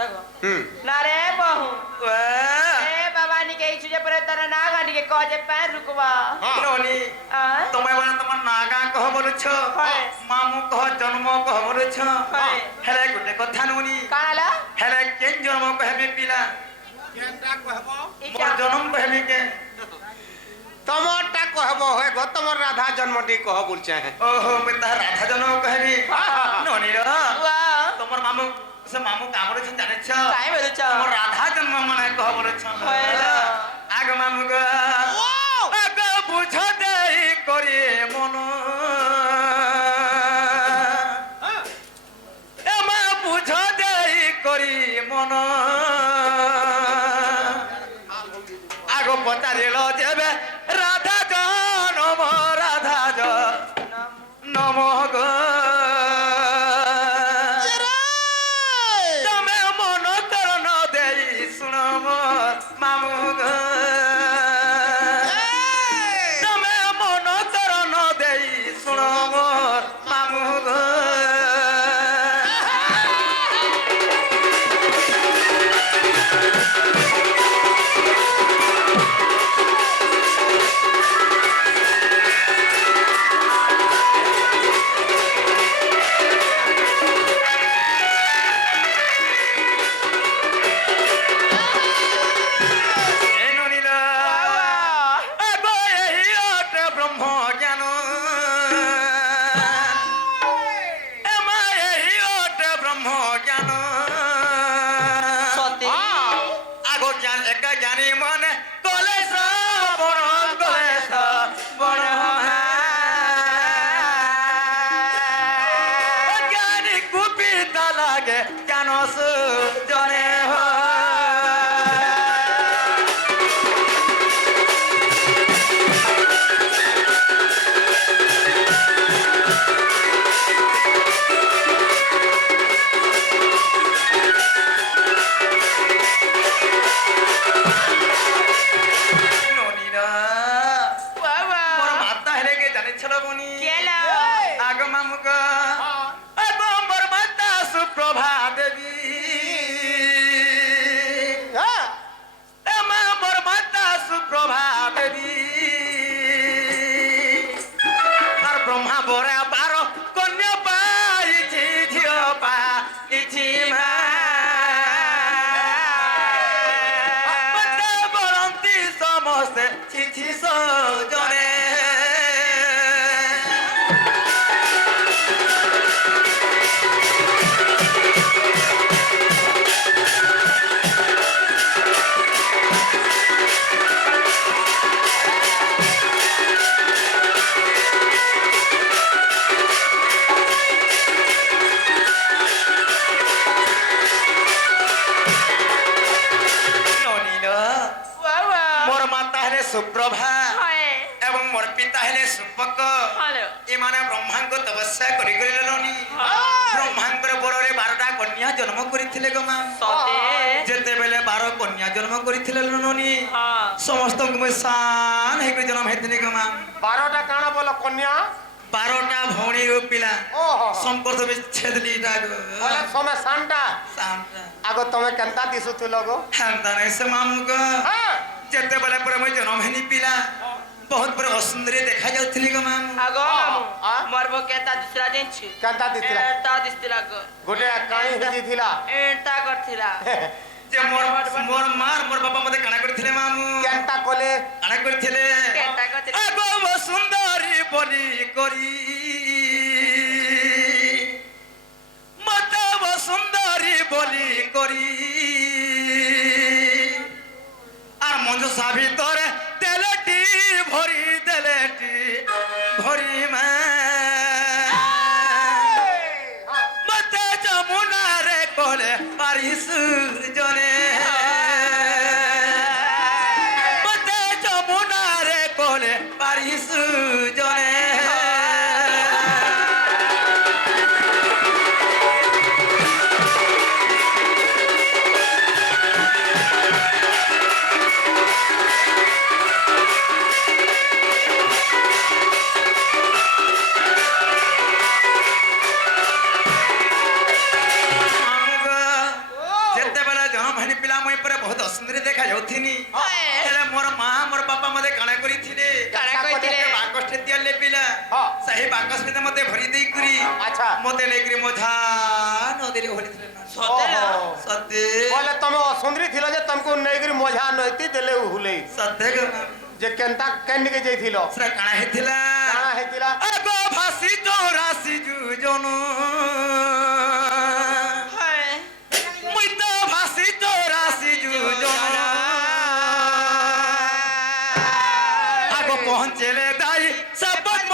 ना रे बहू ए बाबा नी के इचुजे पर तर ना गाड़ी के कहे पैर रुकवा नोनी तुम्हें बना तुम नागा कह बोलछ मामू कह जन्म कह बोलछ हेले गुटे कथा नोनी काला हेले केन जन्म कहबे पिला केनटा कहबो मोर जन्म कहबे के तमरटा कहबो होय गो तमर राधा जन्मटी कह बोलछे ओहो मैं ता राधा जन्म कहबी नोनी रे वाह तमर मामू से मामू का बोलछ जाने छ काय बोलछ तमर राधा जन्म मने कह बोलछ होयला आग मामू ग आग बुझ देई करी मन एमा बुझ देई करी मन आगो पचारिल जेबे राधा जनम राधा जनम ग तमे मन करण देई सुन मोर मामू ग तमे मन करण देई सुन मोर मामू ग सुप्रभा एवं मोर पिता हेले सुपक इमाने ब्रह्मा को तपस्या करी करी ललोनी ब्रह्मा पर बरोरे 12टा कन्या जन्म करिथिले गमा सते जेते बेले 12 कन्या जन्म करिथिले ललोनी समस्त को सान हे जन्म हेतने गमा 12टा काना बोला कन्या 12टा भौणी रो पिला संपर्क विच्छेद लीटा गो बोले समय सांटा आगो तमे केनता दिसुथुलो गो हांता नै से मामू गो जेते बेले पर मैं जन्म हेनी पिला बहुत बड़ असुंदरी देखा जाउथली गो मामू आगो मरबो केता दूसरा दिन छि केनता दिसला ता दिसतिला गो गोटे काणी हेजी थिला एंता करथिला जे मोर मार मोर बाबा मते काना करथिले मामू केनता कोले काना करथिले केनता करथिले आगो सुंदरी बोली करी मते सुंदरी बोली करी আর মঞ্জ সাবিতরে তেলেটি ভরি মা মতে যমুনারে কোলে পারিস জনে মতে যমুনারে কোলে পারিস জনে ଯେତେବେଳେ ଜନ୍ମ ହେନି ପିଲା ମୁଇଁ ପରେ ବହୁତ ଅସୁନ୍ଦରୀ ଦେଖା ଯାଉଥିନି ହେଲେ ମୋର ମା ମୋର ବାପା ମତେ କାଣା କରିଥିଲେ ବାକସଟେ ତିଆରିଲେ ପିଲା ସେହି ବାକସ ଭିତରେ ମତେ ଭରି ଦେଇକରି ମତେ ନେଇକରି ମଝା ନଦୀରେ ଭରିଥିଲେ ସତେ ବୋଲେ ତମେ ଅସୁନ୍ଦରୀ ଥିଲ ଯେ ତମକୁ ନେଇକରି ମଝା ନଈତି ଦେଲେ ହୁଲେଇ ସତେ ଯେ କେନ୍ତା କେନ୍ନିକେ ଯାଇଥିଲ ସେଟା କାଣା ହେଇଥିଲା କାଣା ହେଇଥିଲା ଆଗୋ ଭାସି ଚୌରାସି ଯୋଜନ ମୁଇଁ ତ ଭାସି ଚୌରାସି ଯୋଜନ ଆଗୋ ପହଞ୍ଚେଲେ ଦାଇ ସେ ପଦ୍ମ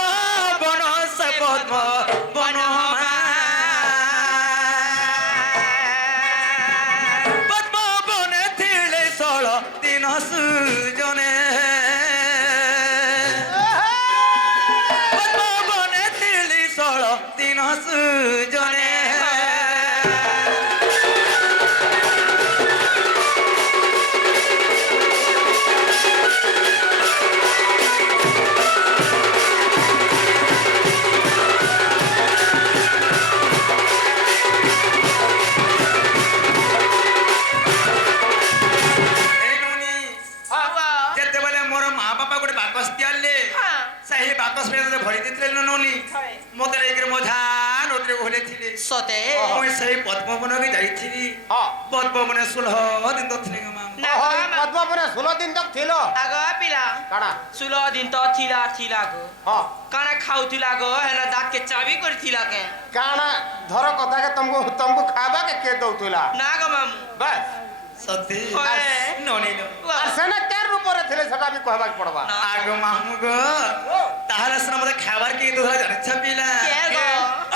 ବନ ସେ ପଦ୍ମ ବନ ପଦ୍ମ ବନେ ଥିଲେ 16 ଦିନ ସୁଜନେ দিন সুজনে যেতেবেলে মোর মা বাপা গোটে বাকস দিয়ালে সেই বাকস ভিতরে ভরি দিতে ননি মতে নেইকরি মঝা নদীরে ঘুরেছিলে সতে মুই সেই পদ্মবনকে যাইছিলি পদ্মবনে 16 দিন ধরে গো মাম পদ্মপুরে 16 দিন তক ছিল আগ পিলা কাଣା 16 দিন তো থিলা গো কানা খাউতিলা গো হেনা দাঁত কে চাবি করিছিলা কে কাଣା ধর কথা কে তুমকু খাবা কে দউতলা না গো মামু বাস সত্যি ওয়ে ননি আর সেনা কের উপরে ଥିଲେ সেটা বি কহবা পড়বা আগ মামু গো তাহলে সেনা মতে খাবার কি তো জানিছ পিলা কে গো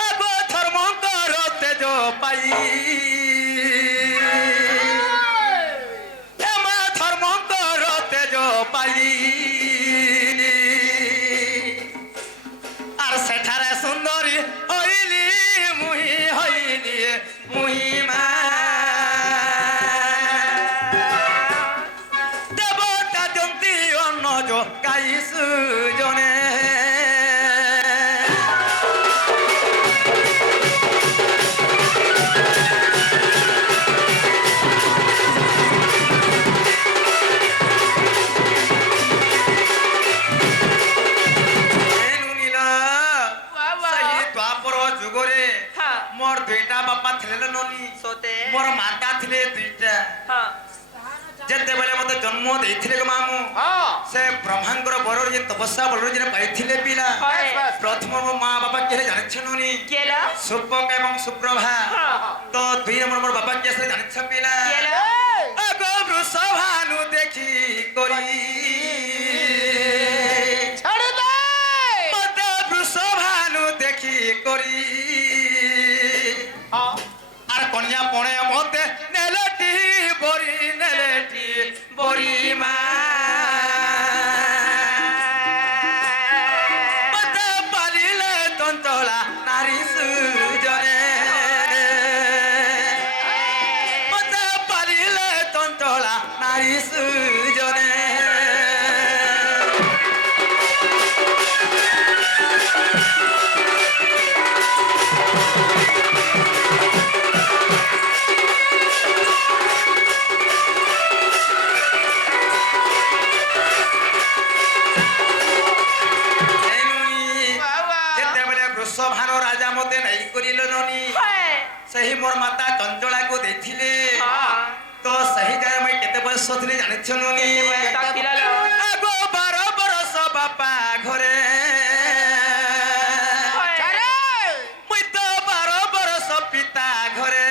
আগ ধর্ম করতে যো পাই এমা ধর্ম করতে যো পাই আর সেঠারে সুন্দরী হইলি মুহি মা দেবতা জন্তি অন্ন যো গাইছু জনে যুগরে মোর দুইটা বাপা ଥିଲେ ননি সতে মোর মাতা ଥିଲେ দুইটা যেতেবেলে মতে জন্ম ଦେଇଥିଲେ গো মামু সে ব্রহ্মাঙ্গর বরর যে তপস্যা বলর যে পাইଥିଲେ পিলা প্রথম মো মা বাবা কে জানিছ ননি কেলা সুপক এবং সুপ্রভা তো দুই নম্বর মোর বাবা কে সে জানিছ পিলা কেলা আগো বৃষভানু দেখি করি ছাড়ে দে মতে বৃষভানু দেখি করি আর কন্যা পণে মতে নেলেটি বরি মা মতে পালিলে তন্তলা নারী সুজনে মতে পালিলে তন্তলা নারী সুজনে ভানো রাজা মতে নাই করিল ননি সেই মোর মাতা চঞ্চলাকে ଦେଇଥିଲେ তো সেই জায়গা মই কেতে বয়স ଥିଲି জানিছ ননি আগো 12 বরস বাপা ঘরে মুই তো 12 বরস পিতা ঘরে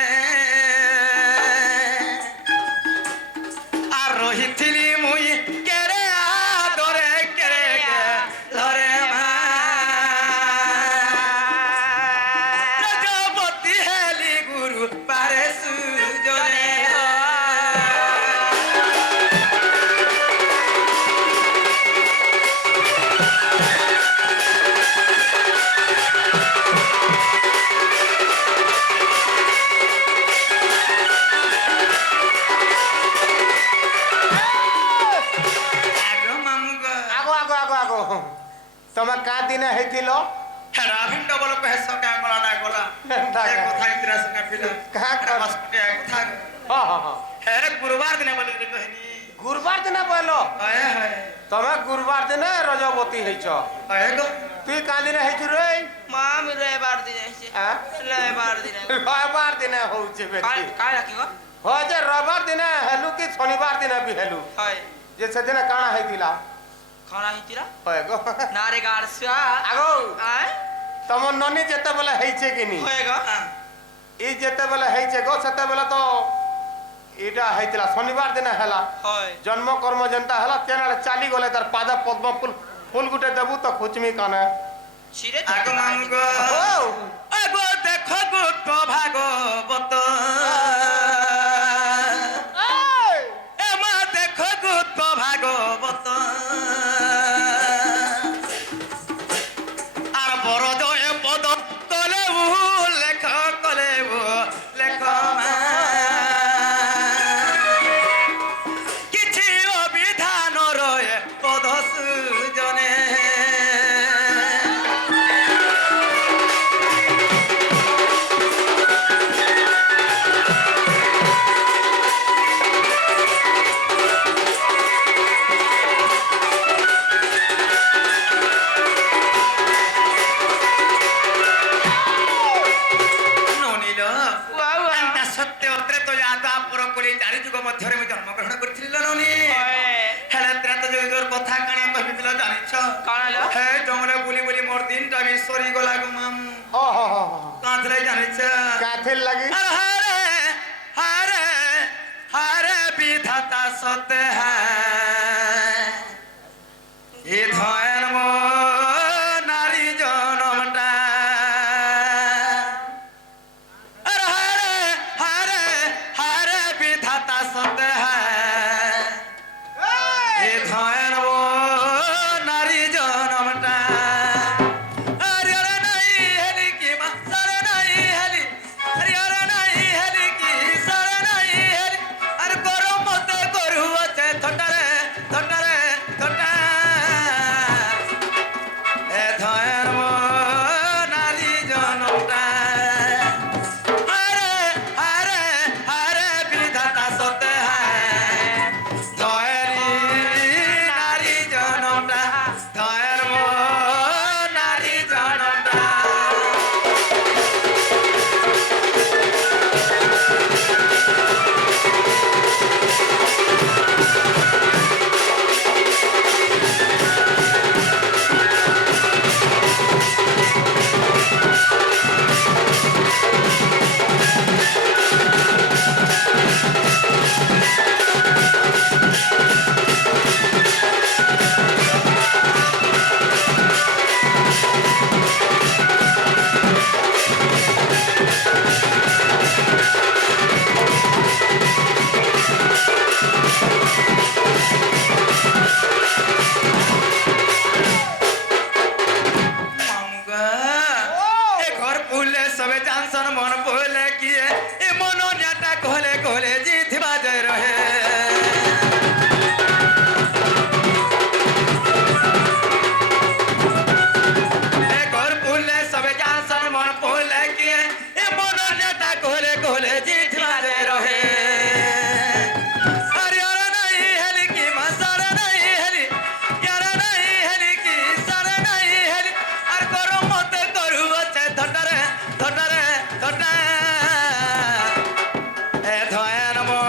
আর রহিଥିଲି মুই কেরে আদরে কেরে লরে পারে সুজনে আগো আগো আগো আগো তুমি কা দিনে হইছিল হেডা ভিন্ড বল কহেছ কা গলাটা গলা হেন্তা এ কা। কথা ইতরা সঙ্গে পিলা কাহা হেডা কর? বাস কে কথা হ হে গুরুবার দিনে বলি কহিনি গুরুবার দিনে বলো হায় হায় তুমি গুরুবার দিনে রজবতী হইছ হায় গো তুই কাঁ দিনে হইছু রে মা আমি রবিবার দিন এসেছি হ্যাঁ রবিবার দিন রবিবার দিনে হচ্ছে বেটি কাল রাখিব হয় যে রবিবার দিনে হেলু কি শনিবার দিনে বি হেলু হয় যে সেদিনে কাଣା হইতিলা খানা হিতিরা হয় গো না রে গাড়সুয়া আগো আয় তমর ননি যেতেবেলে হইছে কি নি হয়ে গো ই যেতেবেলে হইছে গো সেতেবেলে তো এটা হইতিলা শনিবার দিনে হেলা হয় জন্ম কর্ম যেনটা হেলা তেনালে চালি গলে তার পাদা পদ্ম ফুল ফুল গুটে দেবু তো খুচমি কানে ছিড়ে আগ মামু গো ও আগো দেখো গুট ভাগবত এই এ মা দেখো গুট ভাগবত আর বড় জয় পদ কলে লেখ কলে লেখ মা কিছু অবিধান রয়ে পদ সুজনে ননিল ওয়া ওয়া আন্তা সত্য অত্রেত যাতা পরকলি চারি যুগ মধ্যরে মু জন্মগ্রহণ করিছিল ননি হেলে ত্রেত যুগর কথা কানা কহিছিল জানিছ কানালো হে জমরে বুলি বুলি মোর দিনটা বি সরি গলা গো মামু ও হো হো কাঁথলে জানিছ কাথির লাগি আর হারে হারে হারে বিধাতা সতে হ্যায় এ ধয়ের মো নারী জনমটা আর হারে হারে হারে বিধাতা সতে হ্যায় এ ধয়ের মো নারী জনমটা আরে আরে নাই হেলি কি মা সারে নাই হেলি আরে আরে নাই হেলি কি সারে নাই হেলি আর গরম মতে গরু আছে থটারে থটারে থটা এ ধয়ের মো নারী জনমটা হারে হারে হারে বিধাতা সতে হ্যায় ধয়েরি নারী জনমটা ধয়ের মো নারী জনমটা মামুগা এ ঘর পুলে সবে জানসন মন পুলে কিয়ে এ মন নেটা কোলে কোলে জিথিবা জয় রহে এ ঘর পুলে সবে জানসন মন পুলে কিয়ে এ মন নেটা কোলে কোলে জিথিবা জয় রহে আরে আরে নাই হেলি কি মাসারে নাই হেলি ইয়ারে নাই হেলি কি সারে নাই হেলি আর গরম মতে গরু আছে থটারে থটারে থটা এ ধয়ের মো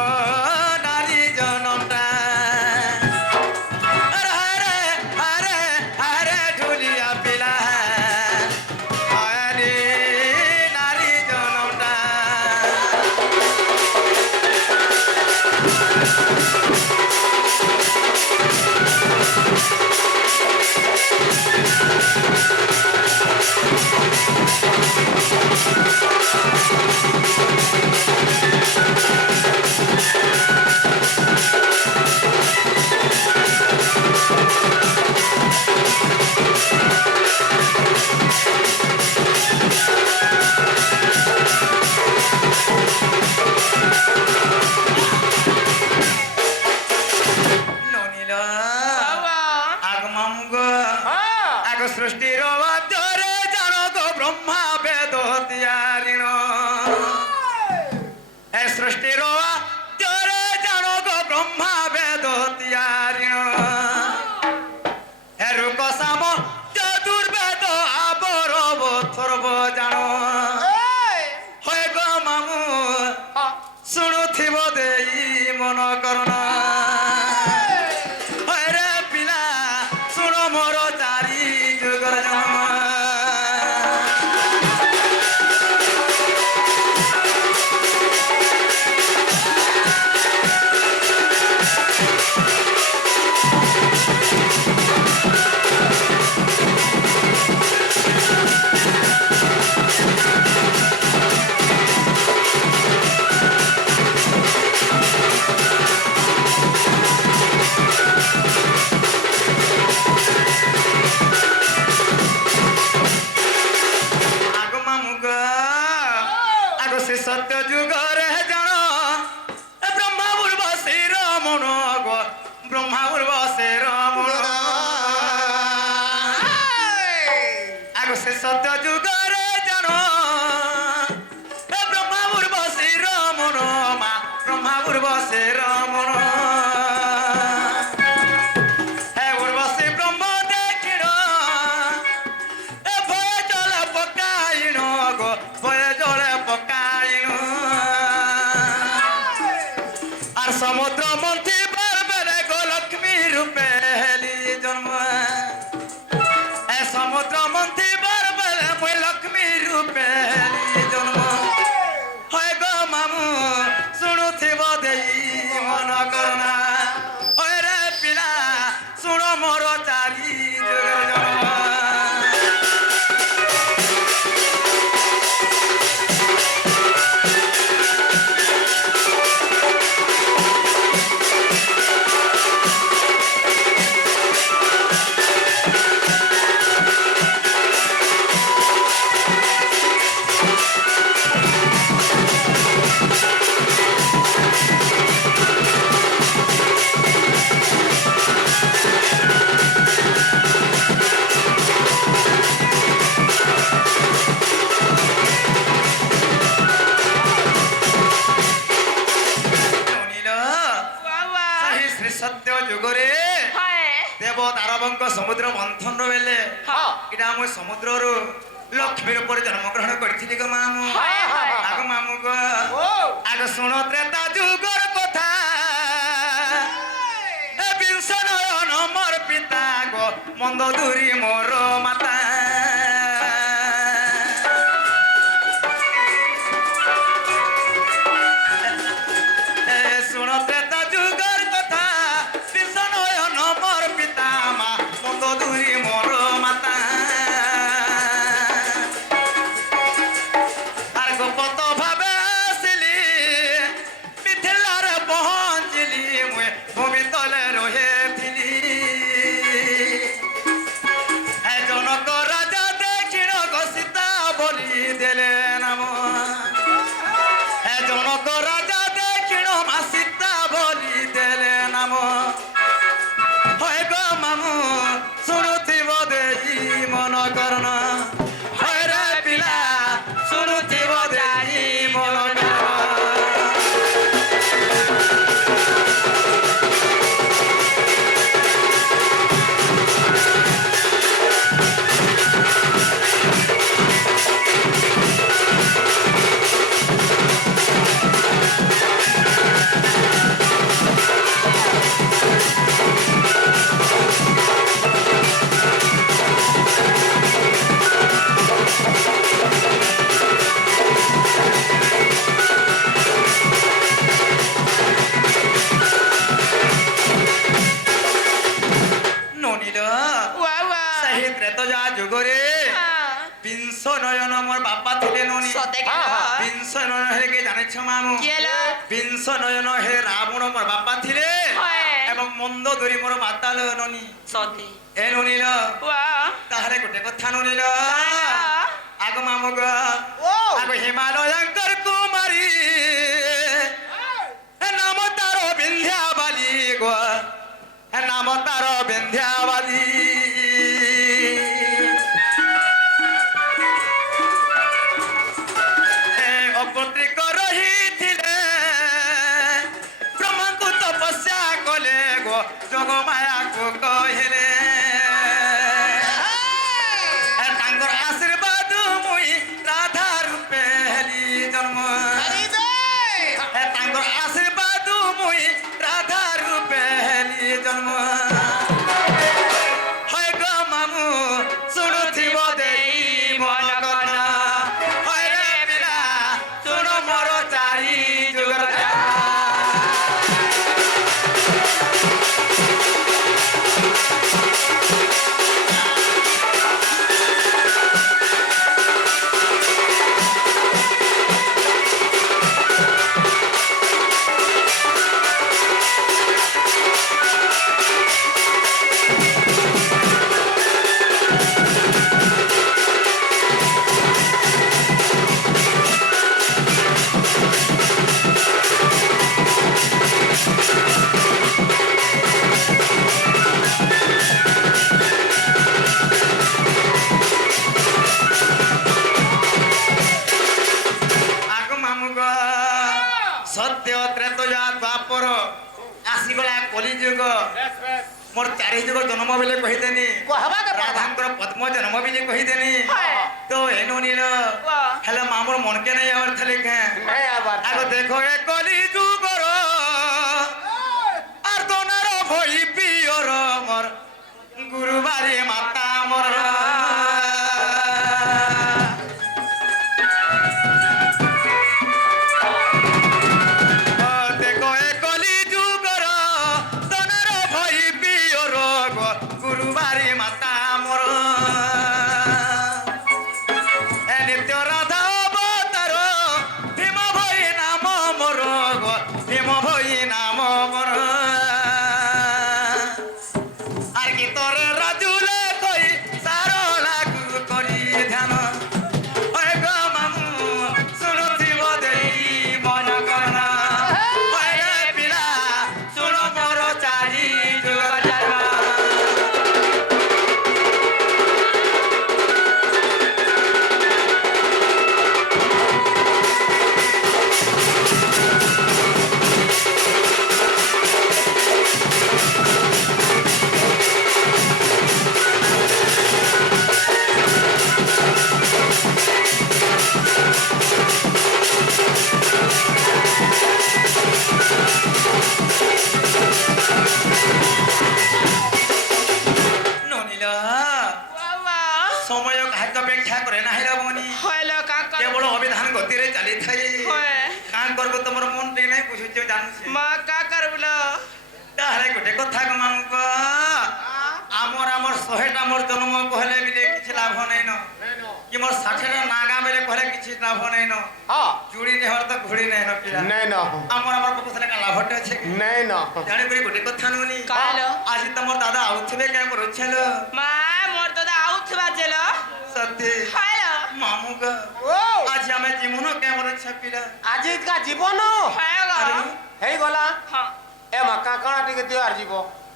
ଶୁଣୁଥିବ ଦେଇ ମନ କରନା ରେ ପିଲା ଶୁଣ ମୋର ଚାରି ଯୁଗର ଜନ୍ମ সত্য যুগরে জান ব্রহ্মা পূর্ব শ্রী রমণ গো ব্রহ্মা পূর্ব শ্রী রমণ আগো সে সত্য যুগরে জান ব্রহ্মা পূর্ব শ্রী রমণ মা ব্রহ্মা পূর্ব শ্রী রমণ হে উর্বশী ব্রহ্ম দেখিণ ভয়ে জলে পকাইণ গো ভয়ে জলে পকাইণ আর সমুদ্র মন্থি পারবে গো লক্ষ্মী রূপে হেলি জন্ম এ সমুদ্র মন্থি পারবে মই লক্ষ্মী রূপে হেলি জন্ম হয় গো মামু শুণুথিব দেই মন করনা হয় রে পিলা শুণ মোর চারি যুগর জন্ম সত্য যুগরে দেব তারবঙ্ক সমুদ্র মন্থন বেলে এটা আমি সমুদ্রর লক্ষ্মীর উপরে জন্মগ্রহণ করেছিলি গো মামু আগ মামু গো আগ শুণ ত্রেতা যুগর কথা বিংশ নয়ন মোর পিতা গো মন্দ দূরি মোর মাতা শুণ ত্রেতা যুগর কথা বিংশ নয়ন মোর পিতা মা মন্দ দূরি মোর মাতা আর গোপত ভাবে আসিলি মিথিলার পহঞ্চিলি মুই ভূমি তলে রহেছিলি জনক রাজা দেখিণ গো সীতা বলি দেলে নাম জনক রাজা দেখিণ মা সীতা বলি দেলে নাম হয় গো মামু শুণুথিব দেই মন করন হয় রে পিলা শুণুথিব দেই মন করন ননিল সেই ত্রেতযা যুগরে বিংশ নয়ন মোর বাপা থিলে ননি বিংশ নয়ন হে কে জানেছ মামু বিংশ নয়ন হে রাবণ মোর বাপা থিলে এবং মন্দ দূরি মোর মাতাল ননি এ ননিল তাহলে গোটে কথা ননিল আগ মামু গো আগ হিমালয়ঙ্কর কুমারী নাম তার বিন্ধ্যাবালি গো নাম তার বিন্ধ্যাবালি অপত্রিক রহিছিলে ব্রহ্মাଙ୍କୁ তপস্যা কলে গো যোগমায়াକୁ কহিলে তাঙ্কর আশীর্বাদ মুই রাধা রূপে হেলি জন্ম তাঙ্কর আশীর্বাদ ତ୍ରେତୟା ଦ୍ୱାପର ଆସିଗଲା କଲିଯୁଗ মোর চারি যুগ জন্ম বলে কহিদেনি কহবাকে পড়বা রাধাঙ্কর পদ্ম জন্ম বলে কহিদেনি হ্যাঁ। তো এনু নীল হেলে মামুর মনকে নেই আমার থালে কে নাই আবার আগো দেখো এ কলি যুগর আর তোনার ভই পিয়র মোর গুরুবারে মাতা মোর দেখো এ কলি যুগর তোনার ভই পিয়র গুরুবারে মাতা মোর এ নিত্য রাধা অবতার ভীম ভই নাম মোর ভীম ভই নাম মোর আর কি তোর রাজুলে কই সার লাগু করি ধ্যান ওই গো মামু শুনুথিব দেই মন করনা ওই রে পিলা শুন মোর চারি যুগ জন্ম ননিল বাবা সময় কাহাকে অপেক্ষা করে না হেলা বনি হইলো কাকা কেবল অবিধান গতিরে চালি থাই হয় কান করব তোমার মন ঠিক নাই বুঝুছ জানুছি মা কাকার বলো তাহলে গোটে কথা মামুক আমার 100টা মোর জন্ম কহলে বিলে কিছু লাভ নাই ন কি মোর 60টা নাগা বেলে কহলে কিছু লাভ নাই ন হ্যাঁ জুড়ি নেহর তো ঘুড়ি নেই ন পিলা নাই না আমার পকসলে কা লাভটা আছে নাই না জানি করি গোটে কথা নুনি কালো আজি তোমার দাদা আউথবে কেন করছল মা মোর দাদা আউথবা জেল সত্যি হইলো মামুক ও আজ আমি জীবন কেন করছ পিলা আজিকা জীবন হইলো হেই গলা হ্যাঁ এ মা কাকড়া টিকে দিও আর জীব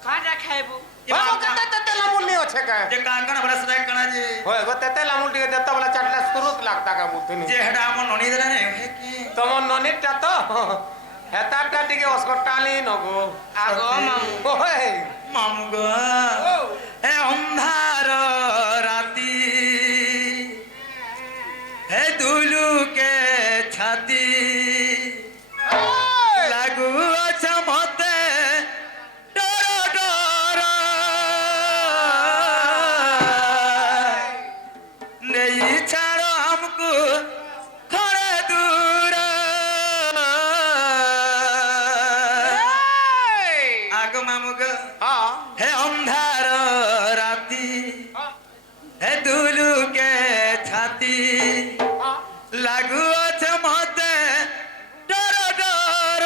কাটা খাইবো বাবা কত তেতে লামুল নি আছে কা যে কাকনা বড় সদাই কানা যে হয় গো তেতে লামুল টিকে দেতা বলা চাটলা সুরুত লাগতা কা মুতনি যে হেডা আমার ননি দেলা নে হে কি তোমার ননিটা তো হেতাটা টিকে অস্কটালি নগো আগো মামু ওই মামুগ হে অন্ধার রাতি হে দুলুকে ছাতি লাগু আছে মতে ডর ডর নেই ছাড়ো हमको খড়ে দূর আগো মামুগ হ্যাঁ হে অন্ধার রাতি হে দুলুকে ছাতি লাগু আছে মতে ডর ডর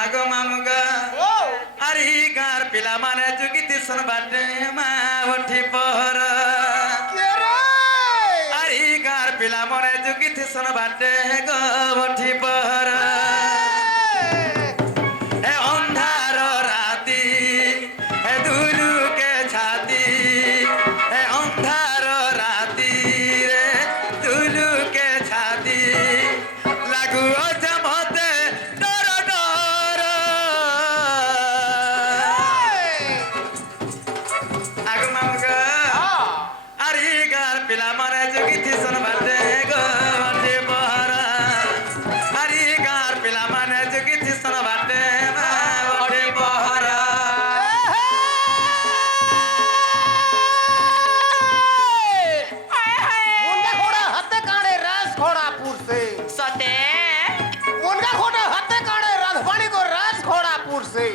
আগো মামুগ আরে গার পিলা মানে যুগিতি শুন বাটে মা উঠি পহর আরে গার পিলা মানে যুগিতি শুন বাটে গো উঠি পহর হে অন্ধার রাতি হে দুলুকে ছাতি হে অন্ধার রাতি রে দুলুকে ছাতি লাগু আছে মতে ডর ডর আগু মামুগ আরে গার পিলা মারে যোগিথি শুন বাটে গো বাটে বহরা আরে গার পিলা মানে যোগিথি শুন বাটে মা বাটে বহরা मुंडा घोड़ा हाथे काड़े रास घोड़ा पुरसे সতে मुंडा घोड़ा हाथे काड़े राजवाड़ी को रास घोड़ा पुरसे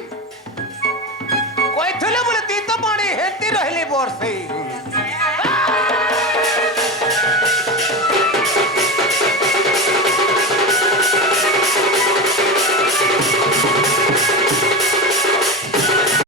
कोई थले बोले ती तो पानी हेती रहली बोरसे